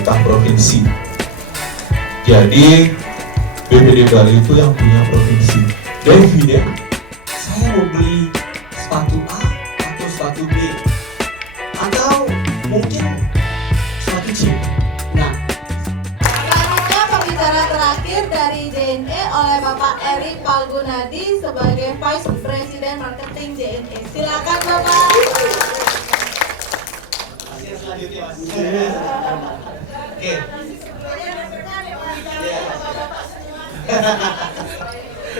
pemerintah provinsi. Jadi BPD Bali itu yang punya provinsi. Dividen, saya mau beli sepatu A atau sepatu B atau mungkin sepatu C. Nah, selanjutnya pembicara terakhir dari JNE oleh Bapak Eri Palgunadi sebagai Vice President Marketing JNE. Silakan Bapak. Selanjutnya Mas. Oke.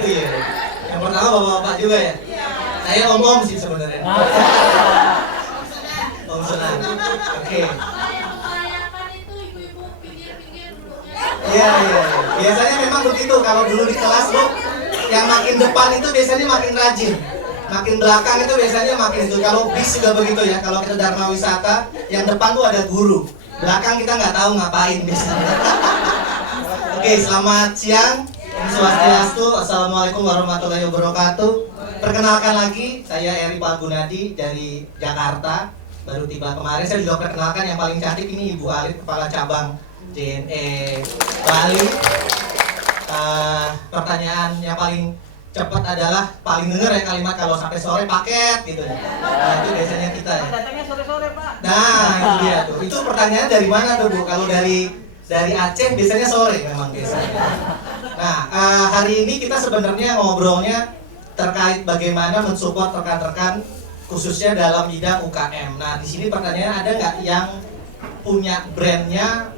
Iya. Yang pertama bapak-bapak juga ya. Saya om sih sebenarnya. Om Sunan. Oke. Iya. Biasanya memang begitu kalau dulu di kelas Bu, yang makin depan itu biasanya makin rajin. Makin belakang itu biasanya makin itu. Kalau bis juga begitu ya. Kalau kita Dharma Wisata, yang depan tuh ada guru. Belakang kita nggak tahu ngapain biasanya. Oke, selamat siang. Swastiastu. Assalamualaikum warahmatullahi wabarakatuh. Perkenalkan lagi, saya Eri Palgunadi dari Jakarta. Baru tiba kemarin. Saya juga perkenalkan yang paling cantik ini Ibu Alit, Kepala Cabang JNE Bali. Pertanyaan yang paling cepat adalah paling denger ya kalimat kalau sampai sore paket gitu ya. Nah, itu biasanya kita ya. Datangnya sore-sore Pak. Nah, itu dia tuh. Itu pertanyaan dari mana tuh Bu? Kalau dari Aceh biasanya sore memang biasanya. Nah, hari ini kita sebenarnya ngobrolnya terkait bagaimana mensupport rekan-rekan khususnya dalam bidang UKM. Nah, di sini pertanyaannya ada nggak yang punya brandnya,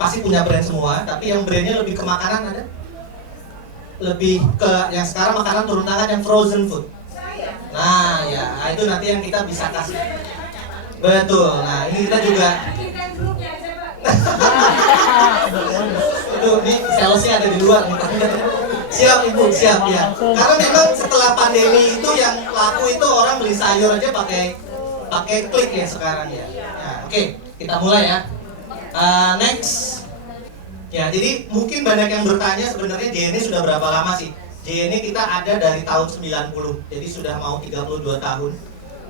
pasti punya brand semua, tapi yang brandnya lebih ke makanan ada? Lebih ke yang sekarang makanan turun tangan yang frozen food. Nah, ya, itu nanti yang kita bisa kasih. Betul. Nah, ini kita juga. Itu nih salesnya ada di luar. Siap Ibu, siap ya. Karena memang setelah pandemi itu yang laku itu orang beli sayur aja pakai klik ya sekarang ya. Nah, oke, kita mulai ya. Next. Ya, jadi mungkin banyak yang bertanya sebenarnya JNE sudah berapa lama sih? JNE kita ada dari tahun 90, jadi sudah mau 32 tahun.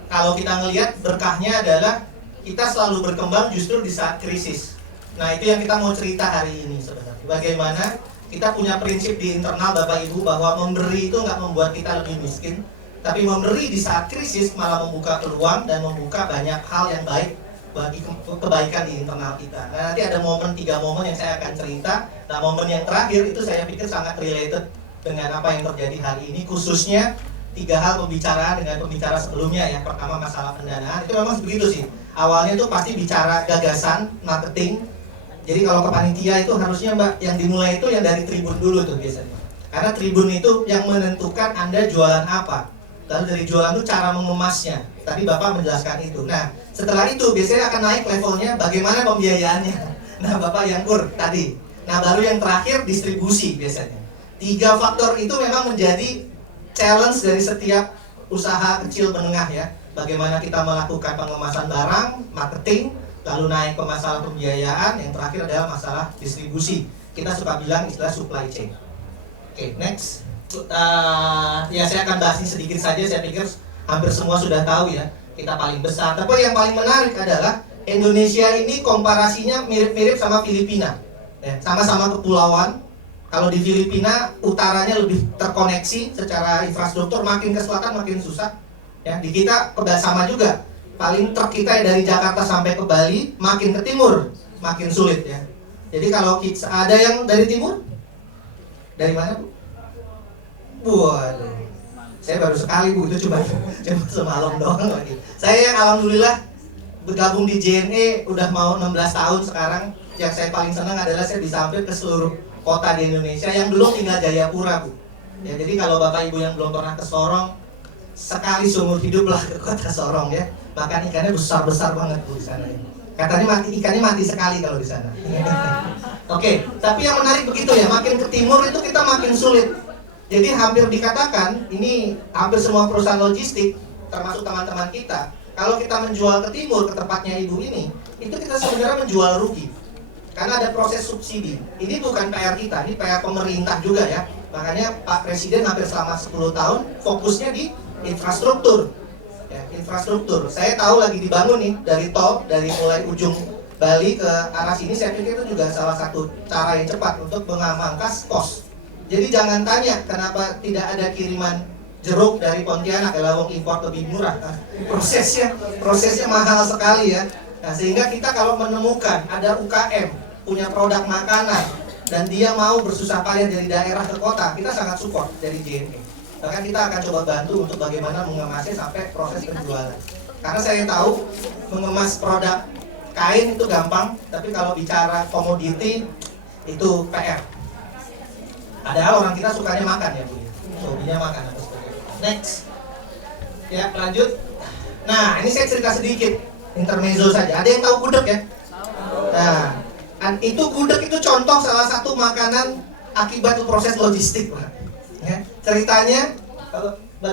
Kalau kita ngelihat berkahnya adalah kita selalu berkembang justru di saat krisis. Nah, itu yang kita mau cerita hari ini sebenarnya. Bagaimana kita punya prinsip di internal Bapak Ibu bahwa memberi itu nggak membuat kita lebih miskin, tapi memberi di saat krisis malah membuka peluang dan membuka banyak hal yang baik bagi kebaikan di internal kita. Nah, nanti ada tiga momen yang saya akan cerita. Nah, momen yang terakhir itu saya pikir sangat related dengan apa yang terjadi hari ini, khususnya 3 hal pembicaraan dengan pembicara sebelumnya ya. Pertama masalah pendanaan, itu memang begitu sih. Awalnya itu pasti bicara gagasan, marketing. Jadi kalau ke panitia itu harusnya Mbak, yang dimulai itu yang dari tribun dulu tuh biasanya. Karena tribun itu yang menentukan Anda jualan apa. Lalu dari jualan itu cara mengemasnya. Tadi Bapak menjelaskan itu. Nah, setelah itu biasanya akan naik levelnya bagaimana pembiayaannya. Nah, Bapak yang tadi. Nah, baru yang terakhir distribusi biasanya. 3 faktor itu memang menjadi challenge dari setiap usaha kecil menengah ya. Bagaimana kita melakukan pengemasan barang, marketing, lalu naik ke masalah pembiayaan, yang terakhir adalah masalah distribusi. Kita suka bilang istilah supply chain. Oke, next. Ya saya akan bahas ini sedikit saja, saya pikir hampir semua sudah tahu ya. Kita paling besar, tapi yang paling menarik adalah Indonesia ini komparasinya mirip-mirip sama Filipina ya, sama-sama kepulauan. Kalau di Filipina, utaranya lebih terkoneksi secara infrastruktur, makin ke selatan makin susah ya. Di kita sama juga. Paling truk kita dari Jakarta sampai ke Bali, makin ke timur makin sulit ya. Jadi kalau ada yang dari timur, dari mana Bu? Waduh, saya baru sekali Bu, itu cuma semalam doang lagi. Saya yang alhamdulillah bergabung di JNE udah mau 16 tahun sekarang. Yang saya paling senang adalah saya bisa hampir ke seluruh kota di Indonesia, yang belum tinggal Jayapura Bu. Ya, jadi kalau Bapak Ibu yang belum pernah ke Sorong, sekali seumur hidup lah ke kota Sorong ya. Makan ikannya besar-besar banget Bu di sana. Katanya ikannya mati sekali kalau di sana. Oke, tapi yang menarik begitu ya, makin ke timur itu kita makin sulit. Jadi hampir dikatakan, ini hampir semua perusahaan logistik, termasuk teman-teman kita, kalau kita menjual ke timur, ke tempatnya Ibu ini, itu kita sebenarnya menjual rugi. Karena ada proses subsidi. Ini bukan PR kita, ini PR pemerintah juga ya. Makanya Pak Presiden hampir selama 10 tahun fokusnya di infrastruktur. Ya, infrastruktur. Saya tahu lagi dibangun nih dari tol, dari mulai ujung Bali ke arah sini, saya pikir itu juga salah satu cara yang cepat untuk memangkas kos. Jadi jangan tanya kenapa tidak ada kiriman jeruk dari Pontianak, lawang impor lebih murah. Nah, prosesnya mahal sekali ya. Nah, sehingga kita kalau menemukan ada UKM punya produk makanan dan dia mau bersusah payah dari daerah ke kota, kita sangat support dari JNE. Bahkan kita akan coba bantu untuk bagaimana mengemasnya sampai proses penjualan. Karena saya tahu mengemas produk kain itu gampang, tapi kalau bicara komoditi itu PR. Padahal orang kita sukanya makan ya Bu, hobinya makan atau sebagainya. Next, ya lanjut. Nah ini saya cerita sedikit, intermezzo saja. Ada yang tahu gudeg ya? Nah, itu gudeg itu contoh salah satu makanan akibat proses logistik, Pak. Ya, ceritanya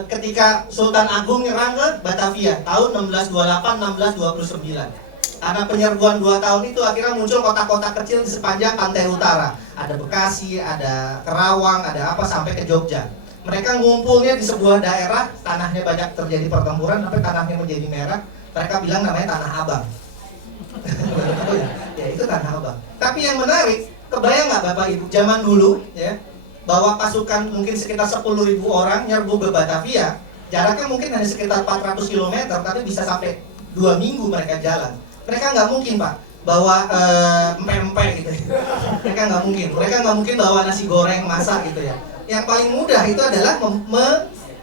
ketika Sultan Agung nyerang ke Batavia tahun 1628-1629. Karena penyerbuan 2 tahun itu akhirnya muncul kota-kota kecil di sepanjang pantai utara. Ada Bekasi, ada Kerawang, ada apa sampai ke Jogja. Mereka ngumpulnya di sebuah daerah, tanahnya banyak terjadi pertempuran, sampai tanahnya menjadi merah. Mereka bilang namanya Tanah Abang. Ya itu Tanah Abang. Tapi yang menarik, kebayang nggak Bapak Ibu, zaman dulu ya, bahwa pasukan mungkin sekitar 10.000 orang nyerbu ke Batavia, jaraknya mungkin hanya sekitar 400 km, tapi bisa sampai 2 minggu mereka jalan. Mereka nggak mungkin Pak bawa empek-empek gitu. Mereka nggak mungkin bawa nasi goreng masak gitu ya. Yang paling mudah itu adalah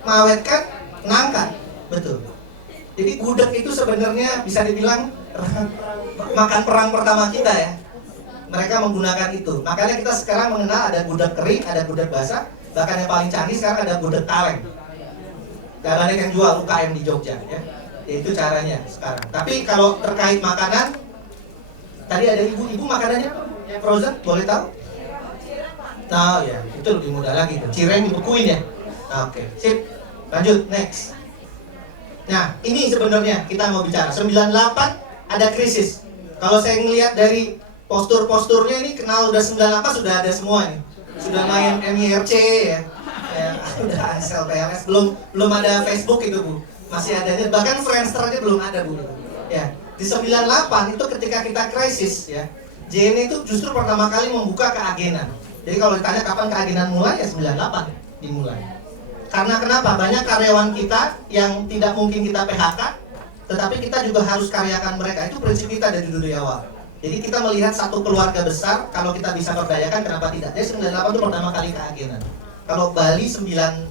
mengawetkan nangka, betul. Jadi gudeg itu sebenarnya bisa dibilang makan perang pertama kita ya. Mereka menggunakan itu. Makanya kita sekarang mengenal ada gudeg kering, ada gudeg basah. Bahkan yang paling canggih sekarang ada gudeg kaleng. Dan banyak yang jual UKM di Jogja ya. Itu caranya sekarang. Tapi kalau terkait makanan, tadi ada ibu makanannya frozen, boleh tahu? Nah ya, itu lebih mudah lagi. Cireng dibekuin ya. Nah, oke, sip. Lanjut, next. Nah, ini sebenarnya kita mau bicara. 98 ada krisis. Kalau saya ngelihat dari postur-posturnya ini kenal udah 98 sudah ada semua nih. Sudah main MIRC ya. Udah Ansel PLS, belum ada Facebook itu Bu. Masih adanya, bahkan Friendster aja belum ada Bu. Ya, di 98 itu ketika kita krisis ya, JNE itu justru pertama kali membuka keagenan. Jadi kalau ditanya kapan keagenan mulai, ya 98 dimulai. Karena kenapa? Banyak karyawan kita yang tidak mungkin kita PHK, tetapi kita juga harus karyakan mereka. Itu prinsip kita dari dulu awal. Jadi kita melihat satu keluarga besar, kalau kita bisa berdayakan, kenapa tidak? Jadi 98 itu pertama kali keagenan. Kalau Bali 96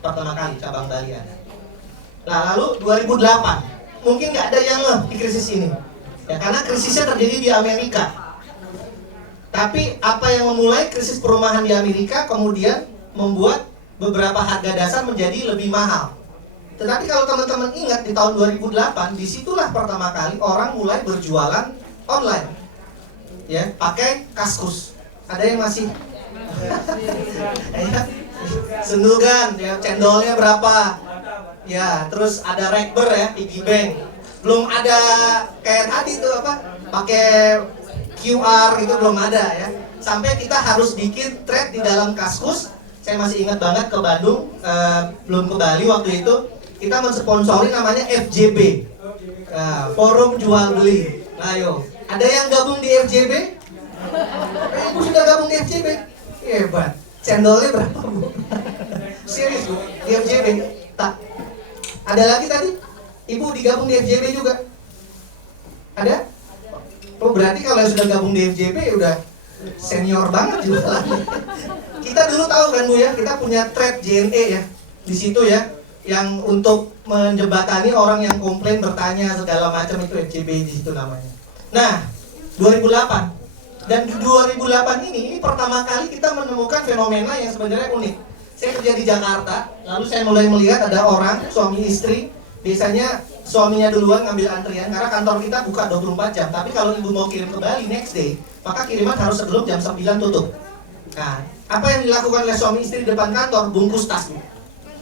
pertama kali cabang Bali ada. Nah lalu 2008 mungkin nggak ada yang di krisis ini ya, karena krisisnya terjadi di Amerika. Tapi apa yang memulai krisis perumahan di Amerika kemudian membuat beberapa harga dasar menjadi lebih mahal. Tetapi kalau teman-teman ingat di tahun 2008 disitulah pertama kali orang mulai berjualan online ya, pakai Kaskus. Ada yang masih Sendugan ya, cendolnya berapa ya, terus ada rekber ya, piggy bank. Belum ada kayak tadi tuh apa, pakai QR itu belum ada ya. Sampai kita harus bikin thread di dalam Kaskus. Saya masih ingat banget ke Bandung, belum ke Bali waktu itu, kita mensponsori namanya FJB, Forum Jual Beli. Ayo, ada yang gabung di FJB? Ibu sudah gabung di FJB? Hebat. Cendolnya berapa Bu? Serius Bu, di FJB? Tak. Ada lagi tadi? Ibu digabung di FJB juga? Ada? Oh berarti kalau sudah gabung di FJB udah senior banget juga. Kita dulu tahu kan Bu ya, kita punya thread JNE ya di situ ya, yang untuk menjembatani orang yang komplain, bertanya segala macam, itu FJB di situ namanya. Nah, 2008 dan di 2008 ini pertama kali kita menemukan fenomena yang sebenarnya unik. Saya kerja di Jakarta, lalu saya mulai melihat ada orang suami istri, biasanya suaminya duluan ngambil antrian karena kantor kita buka 24 jam. Tapi kalau ibu mau kirim ke Bali next day, maka kiriman harus sebelum jam 9 tutup. Nah, apa yang dilakukan oleh suami istri di depan kantor? Bungkus tas.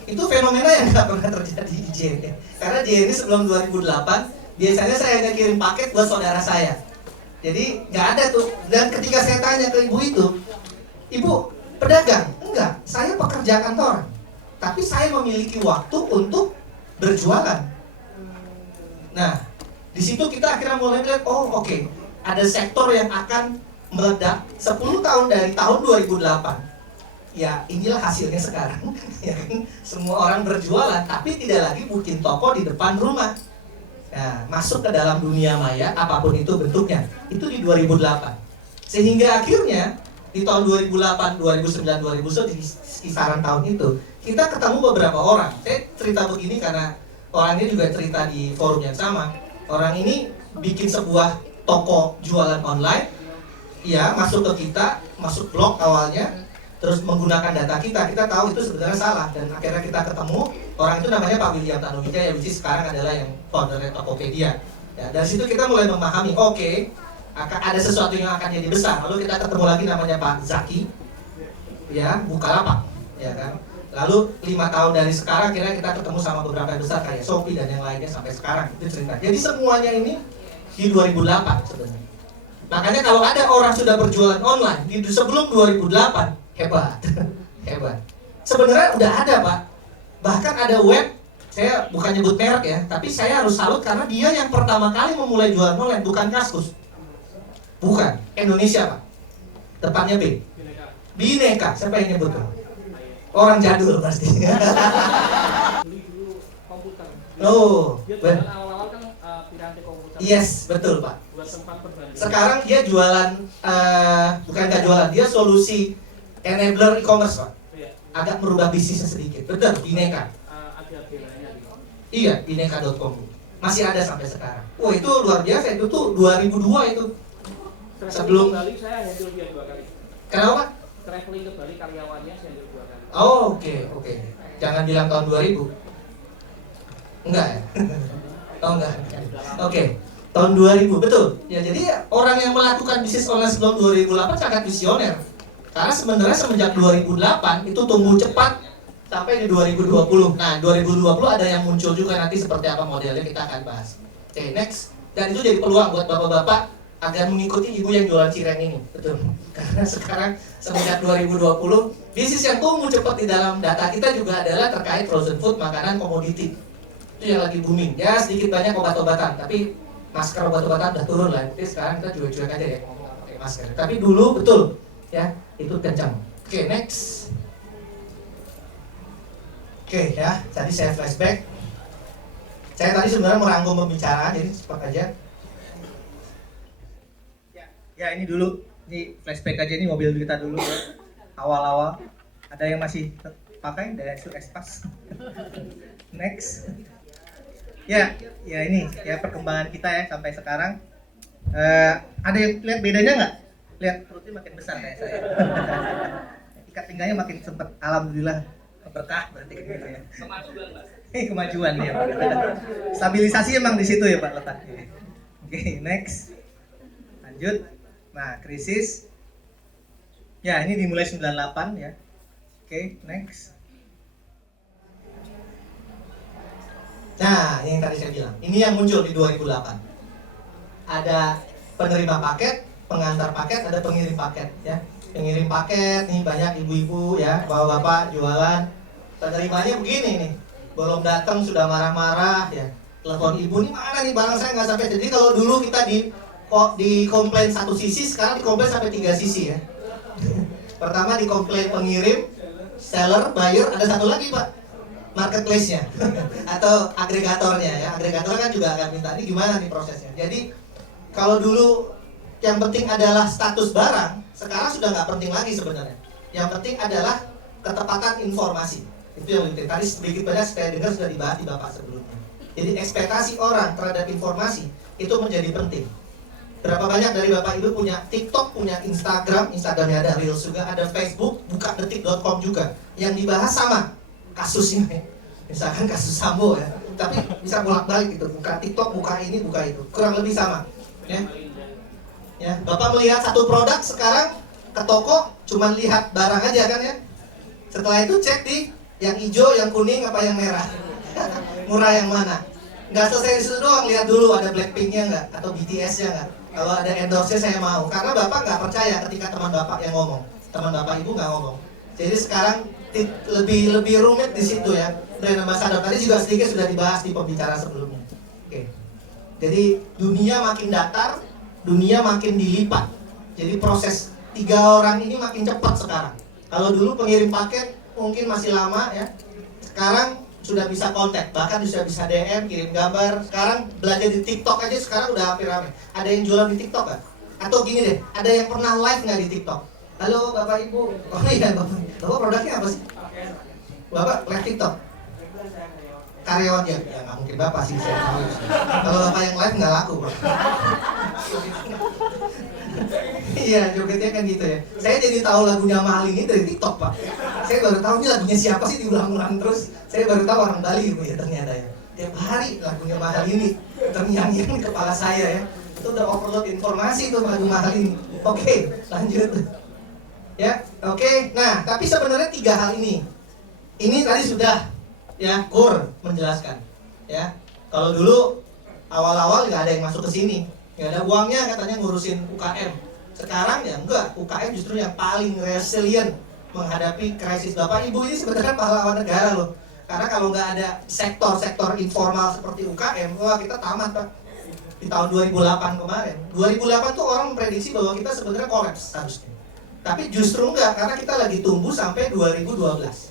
Itu fenomena yang nggak pernah terjadi di JNE. Karena JNE sebelum 2008, biasanya saya hanya kirim paket buat saudara saya. Jadi nggak ada tuh. Dan ketika saya tanya ke ibu itu, ibu pedagang? Enggak, saya pekerja kantoran. Tapi saya memiliki waktu untuk berjualan. Nah, Di situ kita akhirnya mulai melihat, oh oke, ada sektor yang akan meledak 10 tahun dari tahun 2008. Ya inilah hasilnya sekarang. Ya kan? Semua orang berjualan, tapi tidak lagi bikin toko di depan rumah. Nah, masuk ke dalam dunia maya, apapun itu bentuknya. Itu di 2008. Sehingga akhirnya di tahun 2008, 2009, 2010 di kisaran tahun itu kita ketemu beberapa orang. Saya cerita begini karena orangnya juga cerita di forum yang sama. Orang ini bikin sebuah toko jualan online, ya masuk ke kita, masuk blog awalnya, terus menggunakan data kita tahu itu sebenarnya salah, dan akhirnya kita ketemu orang itu namanya Pak William Tanuwijaya, yang sekarang adalah yang founder Tokopedia. Ya, dari situ kita mulai memahami, oke, ada sesuatu yang akan jadi besar. Lalu kita ketemu lagi namanya Pak Zaki, ya Bukalapak, ya kan. Lalu 5 tahun dari sekarang kira kita ketemu sama beberapa yang besar kayak Shopee dan yang lainnya sampai sekarang. Itu cerita. Jadi semuanya ini di 2008 sebenarnya. Makanya kalau ada orang sudah berjualan online di sebelum 2008, hebat. Hebat. Sebenarnya udah ada, Pak. Bahkan ada web, saya bukan nyebut merek ya, tapi saya harus salut karena dia yang pertama kali memulai jualan online, bukan Kaskus. Bukan, Indonesia, Pak. Depannya B. Bineka. Siapa yang nyebut tuh? Orang jadul pasti. Beli dulu komputer. Oh, Dia jualan awal-awal kan piranti komputer. yes, betul Pak. Buat tempat berbanding. Sekarang dia jualan, bukan nggak jualan, dia solusi enabler e-commerce Pak. Iya. Agak merubah bisnisnya sedikit. Betul, Bineka. Ada bilangnya gitu. Iya, bineka.com. Masih ada sampai sekarang. Oh itu luar biasa, itu tuh 2002 itu. Sebelum- ke Bali saya handle dia 2 kali. Kenapa Pak? Traveling ke Bali karyawannya saya handle 2 kali. Oh, oke. Jangan bilang tahun 2000. Enggak ya? Oh enggak. Oke. Tahun 2000, betul. Ya jadi orang yang melakukan bisnis online sebelum 2008 sangat visioner. Karena sebenarnya semenjak 2008 itu tumbuh cepat sampai di 2020. Nah, 2020 ada yang muncul juga, nanti seperti apa modelnya kita akan bahas. Oke, next. Dan itu jadi peluang buat bapak-bapak agar mengikuti ibu yang jualan cireng ini. Betul. Karena sekarang semenjak 2020 bisnis yang tumbuh cepat di dalam data kita juga adalah terkait frozen food, makanan komoditi. Itu yang lagi booming. Ya sedikit banyak obat-obatan, tapi masker obat-obatan udah turun lah. Jadi sekarang kita cuek-cuek aja ya ngomong pakai masker. Tapi dulu betul ya, itu kencang. Oke, next. Oke ya, tadi saya flashback. Saya tadi sebenarnya merangkum pembicaraan, jadi cepat aja. Ya ini dulu, ini flashback aja, ini mobil kita dulu ya. Awal-awal, ada yang masih pakai Daihatsu Express. Next. Ya ini ya perkembangan kita ya sampai sekarang. Ada yang lihat bedanya nggak? Lihat perutnya makin besar kayak saya. Ikat pinggangnya makin sempet, alhamdulillah berkah berarti gitu ya. Kemajuan, Mas. Kemajuan ya Pak. Stabilisasi emang di situ ya Pak letaknya. Oke, next. Lanjut. Nah, krisis. Ya, ini dimulai 98 ya. Oke, next. Nah, ini yang tadi saya bilang. Ini yang muncul di 2008. Ada penerima paket, pengantar paket, ada pengirim paket ya. Pengirim paket nih banyak ibu-ibu ya, bapak-bapak jualan. Penerimanya begini nih. Belum datang sudah marah-marah ya. Telepon ibu nih, mana nih barang saya nggak sampai. Jadi kalau dulu kita di komplain satu sisi, sekarang di komplain sampai 3 sisi ya. Pertama di komplain pengirim, seller, buyer, ada satu lagi Pak, marketplace-nya atau agregatornya ya. Agregator kan juga akan minta ini gimana nih prosesnya. Jadi kalau dulu yang penting adalah status barang, sekarang sudah nggak penting lagi sebenarnya. Yang penting adalah ketepatan informasi. Itu yang penting. Tadi sedikit banyak saya dengar sudah dibahas di Bapak sebelumnya. Jadi ekspektasi orang terhadap informasi itu menjadi penting. Berapa banyak dari Bapak Ibu punya TikTok, punya Instagramnya ada Reels juga, ada Facebook, buka detik.com juga. Yang dibahas sama kasusnya, misalkan kasus Sambo ya. Tapi bisa bolak-balik gitu, buka TikTok, buka ini, buka itu. Kurang lebih sama. Ya, Bapak melihat satu produk sekarang ke toko, cuman lihat barang aja kan ya. Setelah itu cek di yang hijau, yang kuning, apa yang merah. Murah yang mana. Nggak selesai di situ doang, lihat dulu ada Blackpink-nya nggak, atau BTS-nya nggak. Kalau ada endorse-nya saya mau, karena Bapak nggak percaya ketika teman Bapak yang ngomong, teman Bapak Ibu nggak ngomong. Jadi sekarang lebih rumit di situ ya. Brand ambassador tadi juga sedikit sudah dibahas di pembicara sebelumnya. Oke. Jadi dunia makin datar, dunia makin dilipat. Jadi proses 3 orang ini makin cepat sekarang. Kalau dulu pengirim paket mungkin masih lama ya. Sekarang sudah bisa kontak, bahkan sudah bisa DM, kirim gambar. Sekarang belajar di TikTok aja sekarang udah hampir ramai. Ada yang jualan di TikTok kan? Atau gini deh, ada yang pernah live nggak di TikTok? Halo Bapak Ibu. Oh iya Bapak. Bapak produknya apa sih? Bapak live TikTok? Karyawannya? Ya nggak mungkin Bapak sih, saya tahu. Kalau Bapak yang live nggak laku Pak. Iya, jogetnya kan gitu ya. Saya jadi tahu lagunya Mahal ini dari TikTok Pak. Saya baru tahu ini lagunya siapa sih, diulang-ulang terus. Saya baru tahu orang Bali Ibu ya ternyata ya. Tiap hari lagunya Mahal ini terngiang-ngiang di kepala saya ya. Itu udah overload informasi tuh lagu Mahal ini. Oke, lanjut. Ya, oke. Nah, tapi sebenarnya 3 hal ini. Ini tadi sudah ya Kur menjelaskan. Ya, kalau dulu awal-awal nggak ada yang masuk ke sini, nggak ada uangnya katanya ngurusin UKM. Sekarang ya enggak, UKM justru yang paling resilient menghadapi krisis. Bapak Ibu ini sebenarnya pahlawan negara loh. Karena kalau nggak ada sektor-sektor informal seperti UKM, wah kita tamat Pak. Di tahun 2008 kemarin, 2008 tuh orang memprediksi bahwa kita sebenarnya kolaps harusnya. Tapi justru enggak, karena kita lagi tumbuh sampai 2012.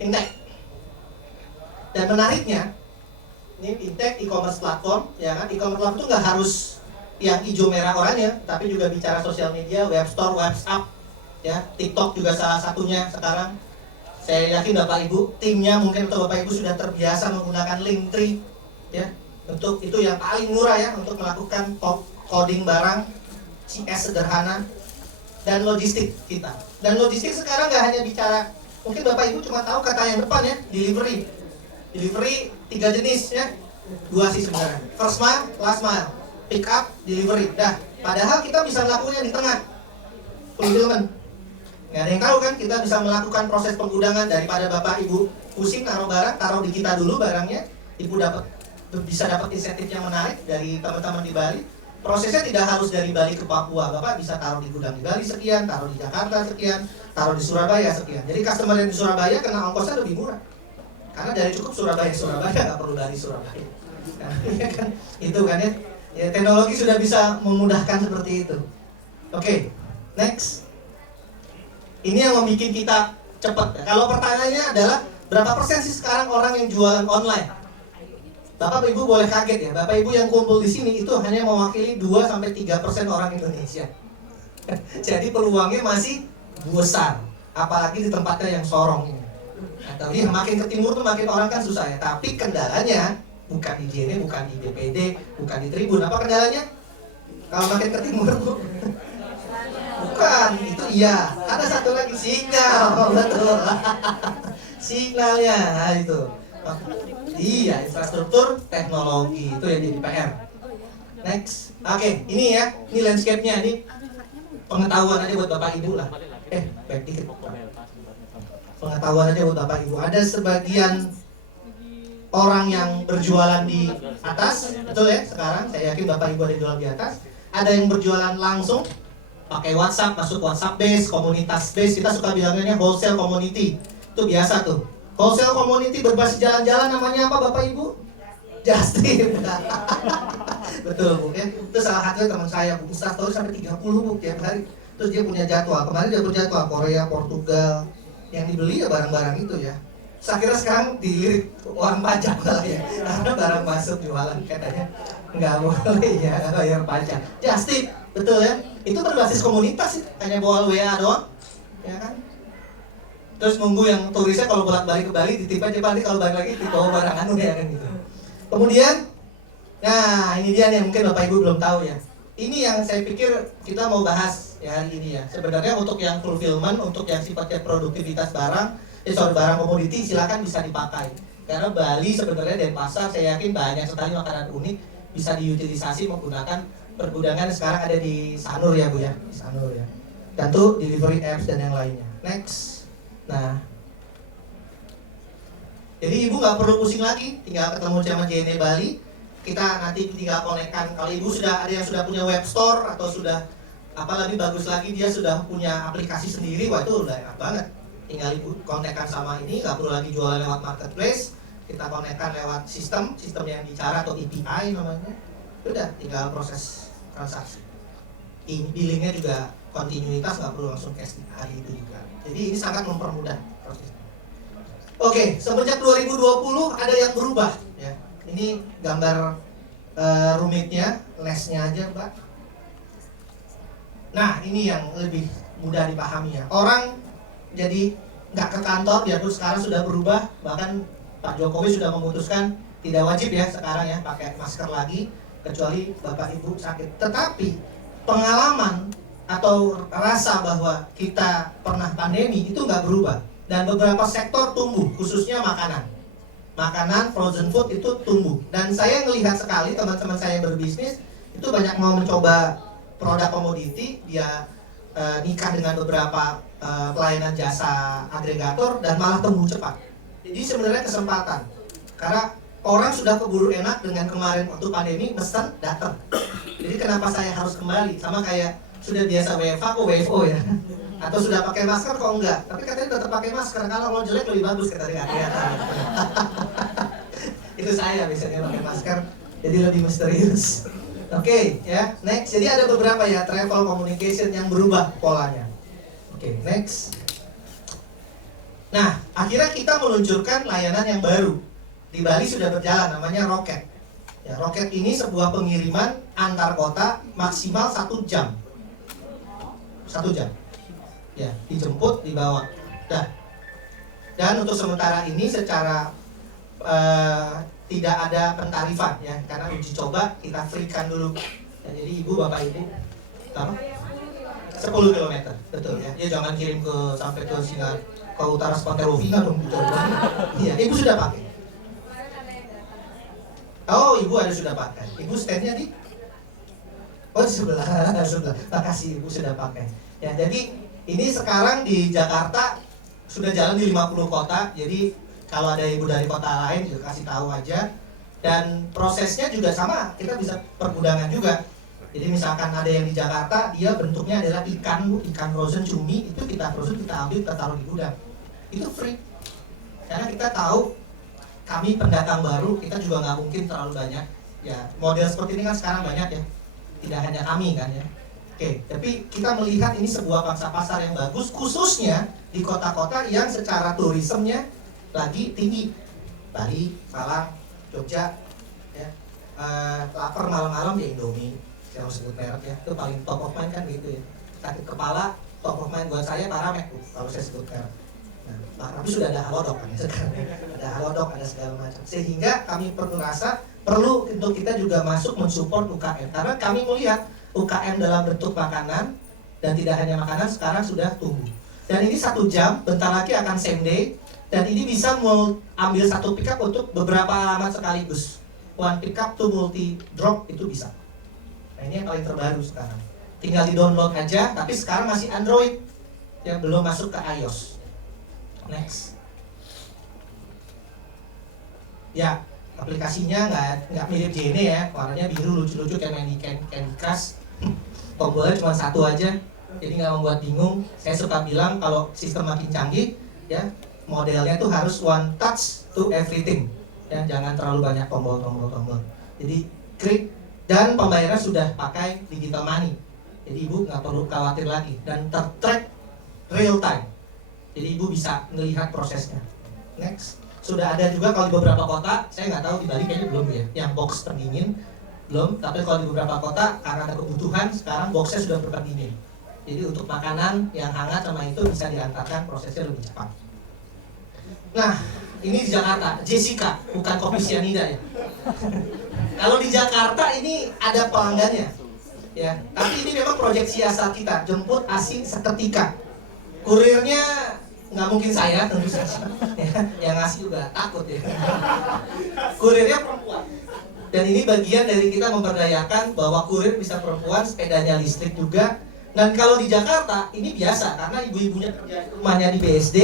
Fintech. Dan menariknya, ini Fintech e-commerce platform, ya kan? E-commerce platform itu nggak harus yang hijau merah oranye, tapi juga bicara sosial media, web store, WhatsApp, ya, TikTok juga salah satunya sekarang. Saya yakin Bapak Ibu, timnya mungkin atau Bapak Ibu sudah terbiasa menggunakan Linktree, ya, untuk itu yang paling murah ya, untuk melakukan coding barang, CS sederhana, dan logistik kita. Dan logistik sekarang nggak hanya bicara, mungkin Bapak Ibu cuma tahu kata yang depan ya, delivery. Delivery 3 jenis ya, 2 sih sebenarnya. First mile, last mile, pick up, delivery. Dah, padahal kita bisa melakukannya di tengah, fulfillment. Nggak ada yang tahu kan, kita bisa melakukan proses penggudangan daripada Bapak Ibu pusing naruh barang, taruh di kita dulu barangnya, Ibu bisa dapat insentif yang menarik dari teman-teman di Bali. Prosesnya tidak harus dari Bali ke Papua, Bapak bisa taruh di gudang di Bali sekian, taruh di Jakarta sekian, taruh di Surabaya sekian. Jadi customer yang di Surabaya kena ongkosnya lebih murah. Karena dari cukup Surabaya nggak perlu dari Surabaya. Nah, kan, itu kan ya. Ya, teknologi sudah bisa memudahkan seperti itu. Oke, next. Ini yang membuat kita cepat. Kalau pertanyaannya adalah berapa persen sih sekarang orang yang jualan online? Bapak Ibu boleh kaget ya. Bapak Ibu yang kumpul di sini itu hanya mewakili 2-3% orang Indonesia. Jadi peluangnya masih besar. Apalagi di tempatnya yang sorong ini. Atau ya makin ke timur tuh makin orang kan susah ya. Tapi kendalanya bukan di JNE, bukan di BPD, bukan di Tribun. Apa kendalanya? Kalau makin ke timur Bu? Bukan, itu iya. Ada satu lagi sinyal, betul. Signalnya, nah itu. Iya, infrastruktur teknologi itu yang jadi PR. Next, oke, ini ya, ini landscape-nya, ini pengetahuan aja buat Bapak Ibu lah. Baik dikit. Pengetahuan aja buat Bapak Ibu. Ada sebagian orang yang berjualan di atas, betul ya? Sekarang saya yakin Bapak Ibu ada yang jualan di atas. Ada yang berjualan langsung, pakai WhatsApp, masuk WhatsApp base, komunitas base. Kita suka bilangnya wholesale community. Itu biasa tuh. Wholesale community berbasis jalan-jalan namanya apa Bapak Ibu? Just Tip. Betul Bu ya. Itu salah satu teman saya Bu Ustaz tahu sampai 30 Bu tiap hari. Terus dia punya jadwal. Kemarin dia punya jadwal Korea, Portugal. Yang dibeli ya barang-barang itu ya. Saya kira sekarang dilirik uang pajak malah ya. Karena barang masuk jualan katanya nggak boleh ya bayar pajak. Just Tip, betul ya. Itu berbasis komunitas, hanya bawa WA doang, ya kan? Terus nunggu yang turisnya kalau bolak-balik ke Bali ditip aja nanti kalau balik lagi dibawa barang anu ya kan gitu. Kemudian, nah ini dia nih mungkin Bapak Ibu belum tahu ya. Ini yang saya pikir kita mau bahas ya hari ini ya. Sebenarnya untuk yang fulfillment, untuk yang sifatnya produktivitas barang, barang komoditi silakan bisa dipakai. Karena Bali sebenarnya dan pasar saya yakin banyak sekali makanan unik bisa diutilisasi menggunakan pergudangan sekarang ada di Sanur ya Bu ya, di Sanur ya. Dan tuh delivery apps dan yang lainnya. Next. Nah, jadi Ibu nggak perlu pusing lagi, tinggal ketemu sama JNE Bali. Kita nanti tinggal konekkan. Kalau Ibu sudah ada yang sudah punya web store atau sudah apa lebih bagus lagi dia sudah punya aplikasi sendiri, wah itu udah enak banget. Tinggal Ibu konekkan sama ini, nggak perlu lagi jualan lewat marketplace. kita konekkan lewat sistem yang bicara atau API namanya. Udah tinggal proses transaksi. Ini billingnya juga kontinuitas, nggak perlu langsung cash di hari itu juga. Jadi ini sangat mempermudah prosesnya. Oke, semenjak 2020 ada yang berubah ya. Ini gambar rumitnya, lesnya aja Mbak. Nah ini yang lebih mudah dipahami ya. Orang jadi nggak ke kantor, dia tuh sekarang sudah berubah. Bahkan Pak Jokowi sudah memutuskan tidak wajib ya sekarang ya pakai masker lagi, kecuali Bapak Ibu sakit. Tetapi pengalaman atau rasa bahwa kita pernah pandemi itu nggak berubah, dan beberapa sektor tumbuh, khususnya makanan frozen food itu tumbuh. Dan saya melihat sekali teman-teman saya yang berbisnis itu banyak mau mencoba produk komoditi, dia nikah dengan beberapa pelayanan jasa agregator dan malah tumbuh cepat. Jadi sebenarnya kesempatan, karena orang sudah keburu enak dengan kemarin waktu pandemi pesan datang. Jadi kenapa saya harus kembali? Sama kayak sudah biasa WFH kok WFO ya, atau sudah pakai masker kok enggak? Tapi katanya tetap pakai masker, kalau jelek lebih bagus katanya, nggak kelihatan. Itu saya biasanya pakai masker, jadi lebih misterius. Oke, ya, next. Jadi ada beberapa ya travel communication yang berubah polanya. Oke, next. Nah, akhirnya kita meluncurkan layanan yang baru. Di Bali sudah berjalan, namanya Roket. Ya, Roket ini sebuah pengiriman antar kota maksimal 1 jam. 1 jam. Ya, dijemput, dibawa. Dan untuk sementara ini secara tidak ada pentarifan ya, karena uji coba kita free-kan dulu. Ya, jadi ibu, bapak ibu, apa? 10 km, betul ya. Dia jangan kirim sampai ke Singapura, ke utara Sponterovina dong. Iya, ibu sudah pakai. Oh, ibu ada sudah pakai. Ibu standnya di? Oh, di sebelah. Makasih, ibu sudah pakai. Ya, jadi ini sekarang di Jakarta sudah jalan di 50 kota. Jadi kalau ada ibu dari kota lain juga kasih tahu aja. Dan prosesnya juga sama, kita bisa pergudangan juga. Jadi misalkan ada yang di Jakarta, dia bentuknya adalah ikan frozen cumi, itu kita frozen, kita ambil, kita taruh di gudang. Itu free. Karena kita tahu kami pendatang baru, kita juga nggak mungkin terlalu banyak. Ya, model seperti ini kan sekarang banyak ya. Tidak hanya kami kan ya. Oke, tapi kita melihat ini sebuah pangsa pasar yang bagus, khususnya di kota-kota yang secara turismenya lagi tinggi. Bali, Malang, Jogja, ya. Lapar malam-malam ya Indomie, saya mau sebut merek ya, itu paling top of mind kan gitu ya. Sakit kepala, top of mind buat saya Paramek kalau saya sebut merek. Nah, tapi sudah ada Halodoc kan ya sekarang. Ada Halodoc, ada segala macam. Sehingga kami merasa perlu untuk kita juga masuk mensupport UKM, karena kami melihat UKM dalam bentuk makanan dan tidak hanya makanan sekarang sudah tumbuh. Dan ini 1 jam, bentar lagi akan same day. Dan ini bisa mau ambil satu pickup untuk beberapa alamat sekaligus. One pickup to multi drop itu bisa. Nah ini yang paling terbaru sekarang. Tinggal di download aja, tapi sekarang masih Android, ya belum masuk ke iOS. Next. Ya, aplikasinya nggak mirip JNE ya, warnanya biru lucu-lucu kayak main di Candy Crush. Tombolnya cuma 1 aja, jadi nggak membuat bingung. Saya suka bilang kalau sistem makin canggih, ya modelnya tuh harus one touch to everything. Ya, jangan terlalu banyak tombol. Jadi klik, dan pembayaran sudah pakai digital money. Jadi ibu nggak perlu khawatir lagi dan tertrack real time. Jadi ibu bisa melihat prosesnya. Next. Sudah ada juga kalau di beberapa kota, saya nggak tahu di Bali kayaknya belum ya, yang box pendingin belum. Tapi kalau di beberapa kota karena ada kebutuhan sekarang boxnya sudah berpendingin. Jadi untuk makanan yang hangat sama itu bisa diantarkan, prosesnya lebih cepat. Nah, ini di Jakarta, Jessica, bukan kopi cyanida ya. Kalau di Jakarta ini ada pelanggannya, ya. Tapi ini memang proyek siasat kita, jemput asing seketika. Kurirnya nggak mungkin saya, tentu saja. Ya, yang ngasih juga takut ya. Kurirnya perempuan. Dan ini bagian dari kita memperdayakan bahwa kurir bisa perempuan, sepedanya listrik juga. Dan kalau di Jakarta ini biasa karena ibu-ibunya kerja rumahnya di BSD,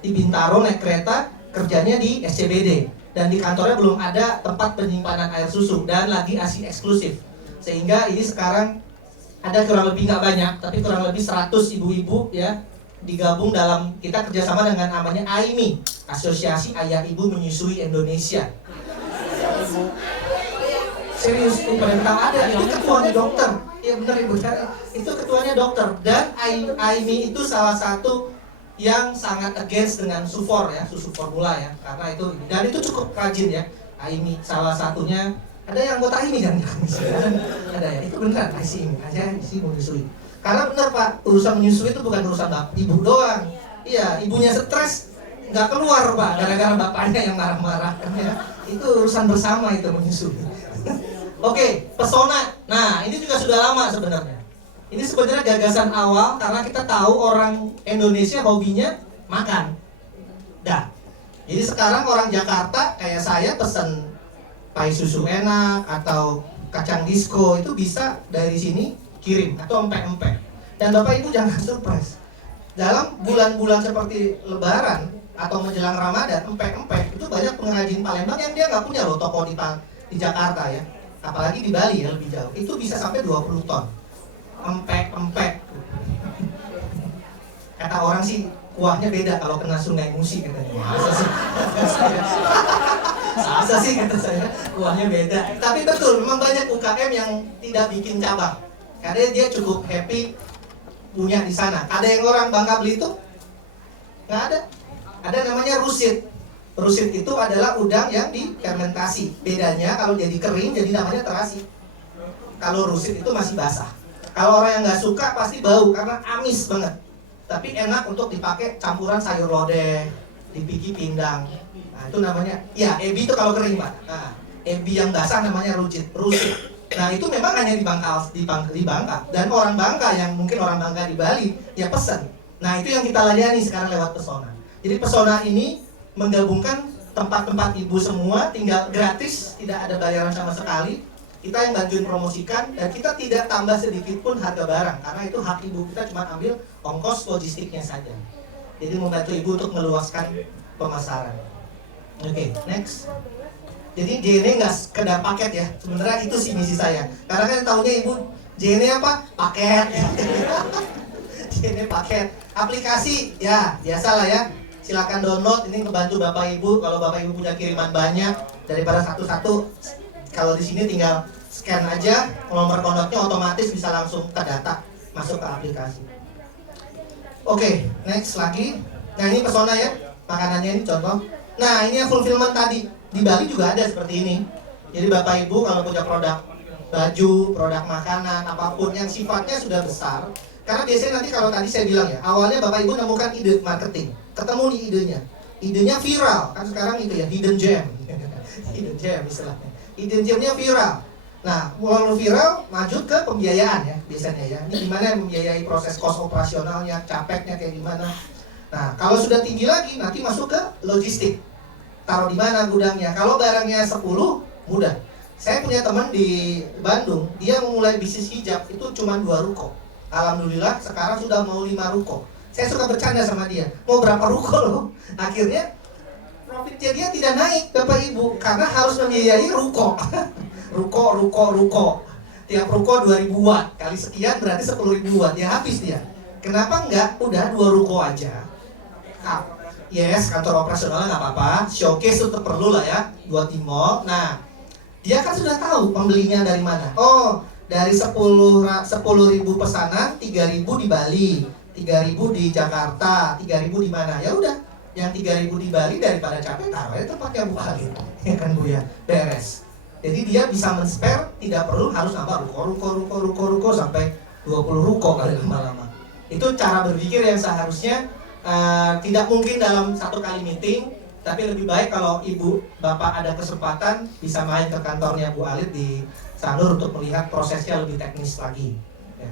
di Bintaro naik kereta, kerjanya di SCBD, dan di kantornya belum ada tempat penyimpanan air susu dan lagi ASI eksklusif. Sehingga ini sekarang ada kurang lebih nggak banyak, tapi kurang lebih 100 ibu-ibu ya digabung dalam, kita kerjasama dengan namanya AIMI, Asosiasi Ayah Ibu Menyusui Indonesia. Serius, pemerintah ada, itu ketuanya dokter. Iya benar Ibu, itu ketuanya dokter. Dan AIMI itu salah satu yang sangat against dengan sufor ya, susu formula ya, karena itu, dan itu cukup rajin ya. AIMI salah satunya, ada yang anggota AIMI kan? Ada ya, itu benar, AIMI aja isi menyusui. Karena benar Pak, urusan menyusui itu bukan urusan ibu doang. Iya, ibunya stres nggak keluar Pak, gara-gara bapaknya yang marah-marah kan ya. Itu urusan bersama itu menyusui. Oke, pesona. Nah, ini juga sudah lama sebenarnya. Ini sebenarnya gagasan awal karena kita tahu orang Indonesia hobinya makan. Dah. Jadi sekarang orang Jakarta kayak saya pesen pai susu enak atau kacang disco itu bisa dari sini kirim atau empek-empek. Dan Bapak Ibu jangan surprise. Dalam bulan-bulan seperti Lebaran atau menjelang Ramadan, empek-empek itu banyak pengrajin Palembang yang dia nggak punya loh toko di Jakarta ya. Apalagi di Bali ya lebih jauh. Itu bisa sampai 20 ton. Empek-empek. Kata orang sih kuahnya beda kalau kena Sungai Musi katanya. Masa sih kata saya, kuahnya beda. Tapi betul, memang banyak UKM yang tidak bikin cabang. Karena dia cukup happy punya di sana. Ada yang orang Bangka Belitung? Nggak ada. Ada namanya rusit. Rusit itu adalah udang yang difermentasi. Bedanya kalau jadi kering jadi namanya terasi. Kalau rusit itu masih basah. Kalau orang yang nggak suka pasti bau karena amis banget. Tapi enak untuk dipakai campuran sayur lodeh, dipiki pindang. Nah itu namanya, ya ebi itu kalau kering Pak. Nah, ebi yang basah namanya rusit. Nah itu memang hanya di Bangka. Dan orang Bangka yang mungkin orang Bangka di Bali ya pesen. Nah itu yang kita layani sekarang lewat Pesona. Jadi Pesona ini menggabungkan tempat-tempat ibu semua, tinggal gratis, tidak ada bayaran sama sekali. Kita yang bantuin promosikan dan kita tidak tambah sedikit pun harga barang karena itu hak ibu, kita cuma ambil ongkos logistiknya saja. Jadi membantu ibu untuk meluaskan pemasaran. Oke, next. Jadi JNE nggak sekedar paket ya, sebenarnya itu sih misi saya. Karena kan tahunya ibu JNE apa? Paket. JNE paket. Aplikasi ya biasalah ya. Silakan download, ini ngebantu Bapak Ibu. Kalau Bapak Ibu punya kiriman banyak daripada satu-satu, kalau di sini tinggal scan aja nomor kontaknya, otomatis bisa langsung terdata masuk ke aplikasi. Oke, next lagi. Nah ini Pesona ya, makanannya ini contoh. Nah ini yang fulfillment tadi di Bali juga ada seperti ini. Jadi Bapak Ibu kalau punya produk baju, produk makanan, apapun yang sifatnya sudah besar. Karena biasanya nanti kalau tadi saya bilang ya, awalnya Bapak Ibu nemukan ide marketing, ketemu nih idenya viral kan sekarang itu ya, hidden gem, hidden gem istilahnya. Hidden gemnya viral. Nah, kalau viral, maju ke pembiayaan ya biasanya ya. Ini gimana membiayai proses cost operasionalnya, capeknya kayak gimana. Nah, kalau sudah tinggi lagi, nanti masuk ke logistik. Taruh di mana gudangnya. Kalau barangnya 10, mudah. Saya punya teman di Bandung, dia memulai bisnis hijab itu cuma 2 ruko. Alhamdulillah sekarang sudah mau 5 ruko. Saya suka bercanda sama dia, mau berapa ruko loh? Akhirnya profitnya dia tidak naik Bapak Ibu karena harus membiayai ruko. ruko. Tiap ruko 2.000 watt kali sekian berarti 10.000 watt ya habis dia. Kenapa enggak? Udah 2 ruko aja. Yes, kantor operasionalnya nggak apa-apa. Showcase itu perlu lah ya, 2 timol. Nah, dia kan sudah tahu pembelinya dari mana. Oh, dari 10.000 pesanan, 3.000 di Bali, 3.000 di Jakarta, 3.000 di mana? Ya udah. Yang 3.000 di Bali daripada capek taruh aja tempatnya Bu Khalid, ya kan Bu ya, beres. Jadi dia bisa men-spare, tidak perlu harus nambah ruko sampai 20 ruko kali lama-lama. Itu cara berpikir yang seharusnya tidak mungkin dalam satu kali meeting, tapi lebih baik kalau ibu bapak ada kesempatan bisa main ke kantornya Bu Khalid di Sanur untuk melihat prosesnya lebih teknis lagi. Ya.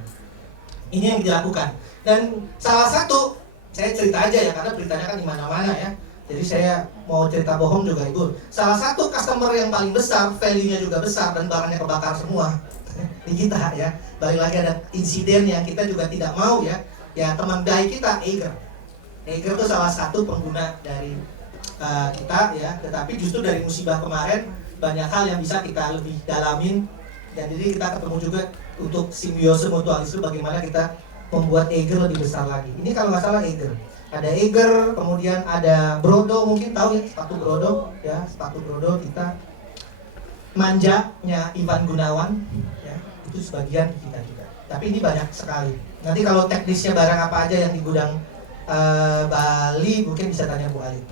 Ini yang dilakukan. Dan salah satu saya cerita aja ya, karena beritanya kan di mana-mana ya. Jadi saya mau cerita bohong juga Ibu. Salah satu customer yang paling besar, value-nya juga besar dan barangnya kebakar semua di kita ya. Balik lagi ada insiden yang kita juga tidak mau ya. Ya teman baik kita, Eiger itu salah satu pengguna dari kita ya. Tetapi justru dari musibah kemarin banyak hal yang bisa kita lebih dalamin. Dan jadi kita ketemu juga untuk simbiose mutualisme bagaimana kita membuat Eiger lebih besar lagi. Ini kalau nggak salah Eiger. Ada Eiger, kemudian ada Brodo, mungkin tahu ya sepatu Brodo, ya sepatu Brodo kita. Manjanya Ivan Gunawan, ya itu sebagian kita juga. Tapi ini banyak sekali. Nanti kalau teknisnya barang apa aja yang di gudang Bali, mungkin bisa tanya Bu Ali.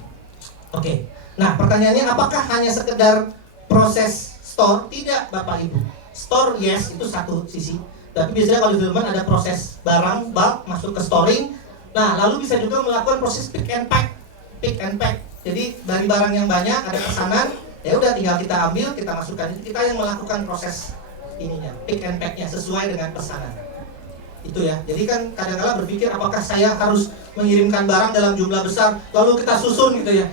Oke. Nah pertanyaannya, apakah hanya sekedar proses store? Tidak Bapak Ibu. Store yes, itu satu sisi. Tapi biasanya kalau di Firman ada proses barang, bulk, masuk ke storing. Nah, lalu bisa juga melakukan proses pick and pack. Pick and pack. Jadi dari barang yang banyak, ada pesanan, ya udah tinggal kita ambil, kita masukkan. Kita yang melakukan proses ininya, pick and pack-nya sesuai dengan pesanan. Itu ya. Jadi kan kadang-kadang berpikir apakah saya harus mengirimkan barang dalam jumlah besar, lalu kita susun gitu ya.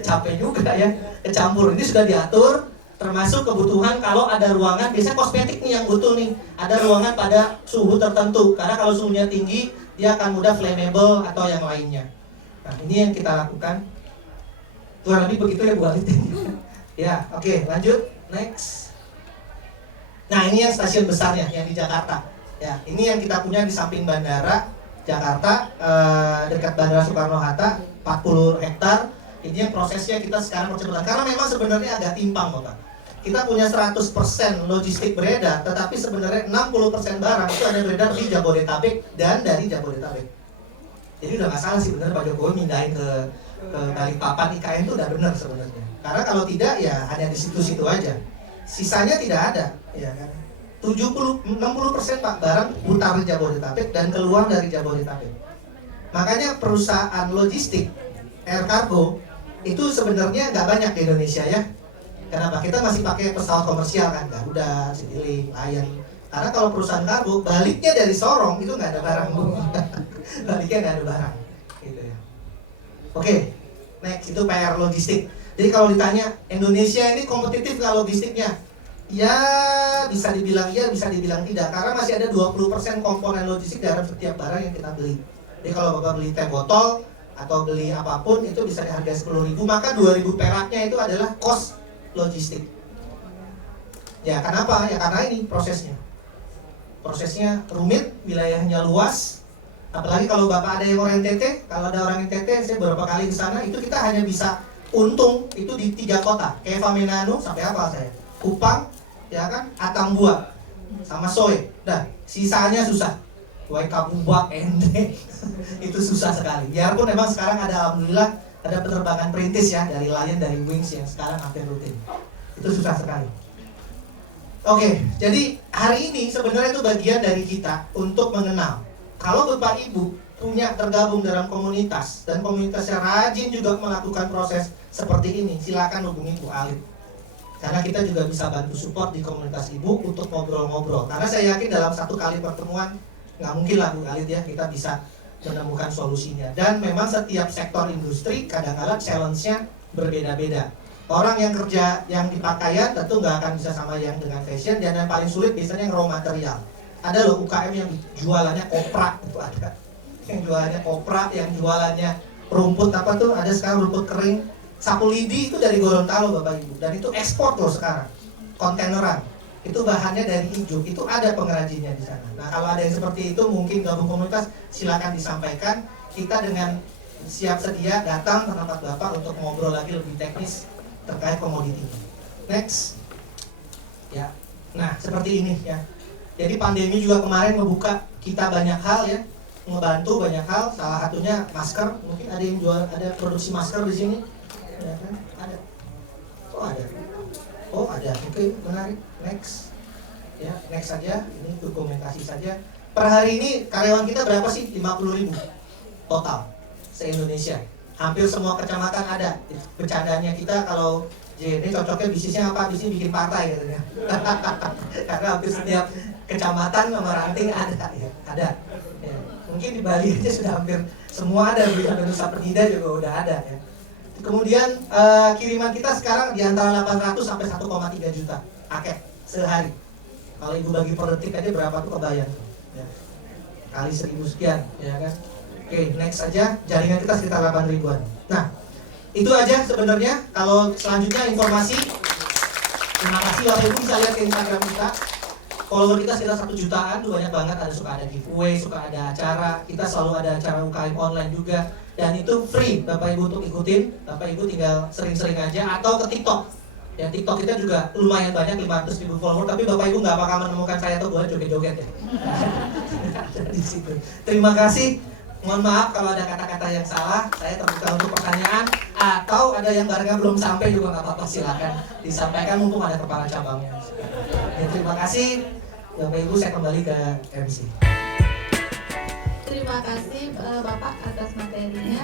Capek juga ya, kecampur. Ini sudah diatur. Termasuk kebutuhan kalau ada ruangan, biasanya kosmetik nih yang butuh nih. Ada ruangan pada suhu tertentu, karena kalau suhunya tinggi, dia akan mudah flammable atau yang lainnya. Nah ini yang kita lakukan. Kurang lebih begitu ya Bu Alit. Ya, oke, lanjut, next. Nah ini yang stasiun besarnya, yang di Jakarta. Ya, ini yang kita punya di samping bandara Jakarta, dekat Bandara Soekarno-Hatta, 40 hektar. Ini yang prosesnya kita sekarang percepatan. Karena memang sebenarnya agak timpang Bapak. Kita punya 100% logistik beredar, tetapi sebenarnya 60% barang itu ada beredar di Jabodetabek dan dari Jabodetabek. Jadi udah nggak salah sih bener Pak Jokowi mindahin ke Balikpapan IKN itu udah bener sebenarnya. Karena kalau tidak ya hanya di situ-situ aja. Sisanya tidak ada, ya kan? 60% Pak barang putar di Jabodetabek dan keluar dari Jabodetabek. Makanya perusahaan logistik air cargo itu sebenarnya nggak banyak di Indonesia ya. Kenapa? Kita masih pakai pesawat komersial kan, Garuda, Citylink, Lion. Karena kalau perusahaan kargo, baliknya dari Sorong itu nggak ada barang. Baliknya nggak ada barang, gitu ya. Oke, next itu PR logistik. Jadi kalau ditanya Indonesia ini kompetitif nggak logistiknya? Ya bisa dibilang iya, bisa dibilang tidak. Karena masih ada 20% komponen logistik dalam setiap barang yang kita beli. Jadi kalau Bapak beli teh botol atau beli apapun itu bisa dihargai 10.000, maka 2.000 peraknya itu adalah cost logistik. Ya kenapa? Ya karena ini prosesnya. Prosesnya rumit, wilayahnya luas. Apalagi kalau Bapak ada yang orang NTT, kalau ada orang NTT, saya beberapa kali ke sana, itu kita hanya bisa untung itu di 3 kota. Kayak Vamenano sampai apa saya? Kupang, ya kan? Atambua sama Soe. Nah, sisanya susah. Waikabubak, Ende itu susah sekali. Biarpun memang sekarang ada alhamdulillah ada penerbangan perintis ya dari Lion, dari Wings yang sekarang hampir rutin. Itu susah sekali. Oke, jadi hari ini sebenarnya itu bagian dari kita untuk mengenal. Kalau Bapak Ibu punya tergabung dalam komunitas dan komunitasnya rajin juga melakukan proses seperti ini, silakan hubungi Bu Alit. Karena kita juga bisa bantu support di komunitas Ibu untuk ngobrol-ngobrol. Karena saya yakin dalam satu kali pertemuan nggak mungkin lah Bu Alit ya, kita bisa menemukan solusinya. Dan memang setiap sektor industri kadang-kadang challenge-nya berbeda-beda. Orang yang kerja yang di pakaian tentu nggak akan bisa sama yang dengan fashion, dan yang paling sulit biasanya yang raw material. Ada loh UKM yang jualannya kopra, itu ada. Yang jualannya kopra, yang jualannya rumput apa tuh, ada sekarang rumput kering. Sapu lidi itu dari Gorontalo Bapak Ibu, dan itu ekspor loh sekarang, kontaineran. Itu bahannya dari ijuk, itu ada pengrajinnya di sana. Nah kalau ada yang seperti itu mungkin gabung komunitas, silakan disampaikan. Kita dengan siap sedia datang ke tempat Bapak untuk ngobrol lagi lebih teknis terkait komoditi. Next, ya. Nah seperti ini ya. Jadi pandemi juga kemarin membuka kita banyak hal ya, ngebantu banyak hal. Salah satunya masker. Mungkin ada yang jual, ada produksi masker di sini. Ya kan? Ada. Oh ada. Oh ada. Oke, menarik. Next. Ya, next saja. Ini dokumentasi saja. Per hari ini karyawan kita berapa sih? 50.000 total se-Indonesia. Hampir semua kecamatan ada. Bercandanya kita kalau ini cocoknya bisnisnya apa? Bisnis bikin partai katanya. Karena hampir setiap kecamatan sama ranting ada ya. Ada. Ya. Mungkin di Bali aja sudah hampir semua ada, di Nusa Penida juga udah ada ya. Kemudian kiriman kita sekarang di antara 800 sampai 1,3 juta paket sehari. Kalau Ibu bagi per detik aja berapa tuh kebayang tuh ya. Kali 1.000 sekian ya kan. Oke, next aja. Jaringan kita sekitar 8.000-an. Nah, itu aja sebenarnya. Kalau selanjutnya informasi, terima kasih Bapak Ibu bisa lihat ke Instagram kita. follower kita sekitar 1 jutaan, tuh banyak banget, ada suka ada giveaway, suka ada acara, kita selalu ada acara UKM online juga, dan itu free Bapak Ibu untuk ikutin. Bapak Ibu tinggal sering-sering aja atau ke TikTok. Ya TikTok kita juga lumayan banyak, 500.000 follower, tapi Bapak Ibu nggak bakal menemukan saya tuh boleh joget-joget ya. Di situ. Terima kasih. Mohon maaf kalau ada kata-kata yang salah, saya terbuka untuk pertanyaan atau ada yang barangnya belum sampai juga nggak apa-apa, silakan disampaikan mumpung ada kepala cabangnya. Ya, terima kasih, Bapak Ibu, saya kembali ke MC. Terima kasih Bapak atas materinya.